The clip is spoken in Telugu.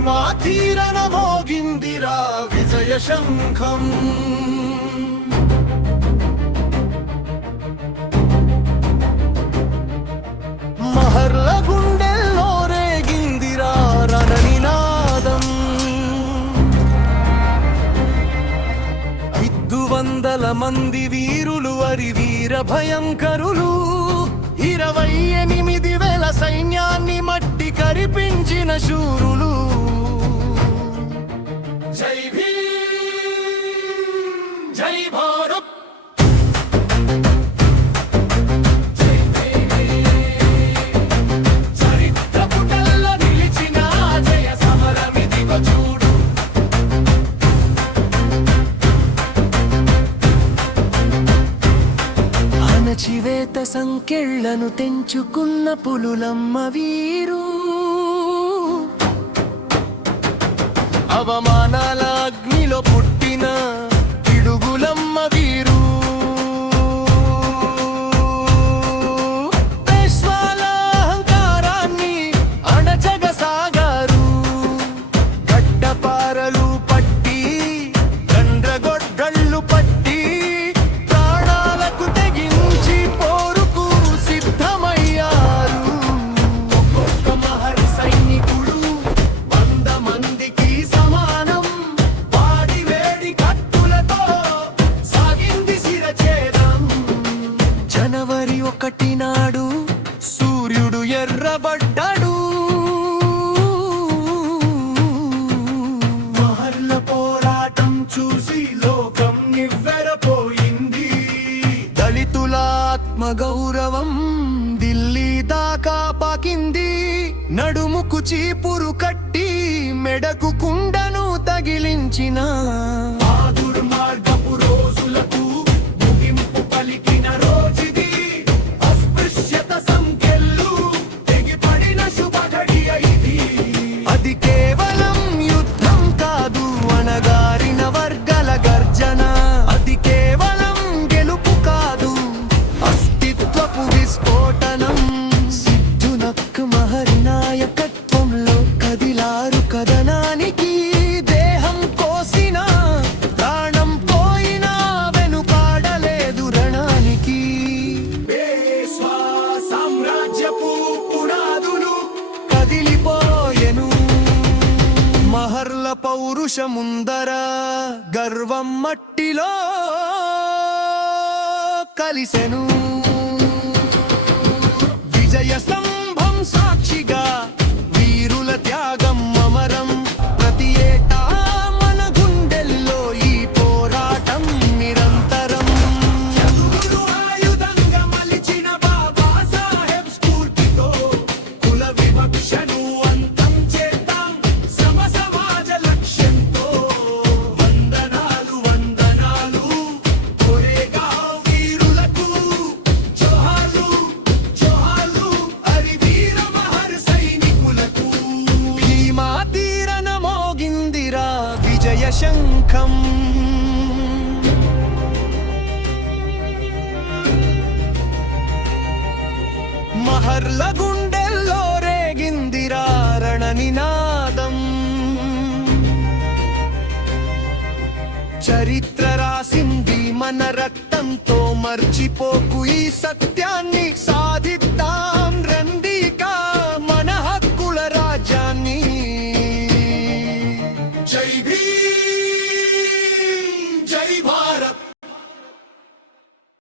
భీమా తీరన మోగిందిరా విజయ శంఖం. మహర్ల గుండెల్లో రేగిందిరా రణనినాదం. 500 మంది వీరులు అరి వీర భయంకరులు, 28,000 సైన్యాన్ని మట్టి కరిపించిన శూరులు. జై భీమ్ జై భారత్. చరిత్ర పుటల్లో నిలిచిన జయ సమరమిదిగో చూడు. అణచివేత సంకెళ్లను తెంచుకున్న పులులమ్మ వీరు, అవమానాల అగ్నిలో పుట్టిన పిడుగులమ్మ వీరు. పేష్వాల అహంకారాన్ని అణచగసాగారు, గడ్డపారలు పట్టి గండ్రగొడ్డళ్ళు పట్టి ప్రాణాలకు తెగించి పోరుకు సిద్ధమయ్యారు. ఒక్కొక్క మహర్ సైనికుడు 100 మందికి సమానం. వాడి వేడి కత్తులతో సాగింది శిరఛేదం. జనవరి 1 నాడు సూర్యుడు ఎర్రబడ్డాడు. మహర్ల పోరాటం చూసి లోకం నివ్వెరపోయింది. దళితుల ఆత్మగౌరవం ఢిల్లీ దాకా పాకింది. నడుముకు చీపురు కట్టి మెడకు కుండను తగిలించిన ఆ దుర్మార్గపు రోజులకు ముగింపు పలికిన రోజుది. అస్పృశ్యత సంకెళ్ళు తెగిపడిన శుభ ఘడియ ఇది. అది కేవలం యుద్ధం కాదు, అణగారిన వర్గాల గర్జన. అది కేవలం గెలుపు కాదు, అస్తిత్వపు విస్ఫోటనం. సిద్ధునక్ మహరి నాయకత్వంలో కదిలారు కథనానికి. దేహం కోసిన ప్రాణం పోయినా వెనుకాడలేదు రణానికి. పేష్వా సామ్రాజ్యపు పునాదులు కదిలిపోయెను. మహర్ల పౌరుషముందర గర్వం మట్టిలో కలిసెను. విజయ స్తంభం సాక్షిగా వీరుల త్యాగం అమరం. ప్రతి ఏటా మన గుండెల్లో ఈ పోరాటం నిరంతరం. చదువును ఆయుధంగా మలిచిన బాబా సాహెబ్ స్ఫూర్తితో కుల వివక్షను అంతం చేద్దాం సమ సమాజ లక్ష్యంతో. వందనాలు వందనాలు కొరేగావ్ వీరులకు. జోహార్లు జోహార్లు అరి వీర మహర్ సైనికులకు. భీమా తీరన మోగిందిరా విజయ శంఖం. మహర్ల గుండెల్లో రేగిందిరా రణనినాదం. చరిత్ర రాసింది మన రక్తంతో, మర్చిపోకు ఈ సత్యాన్ని.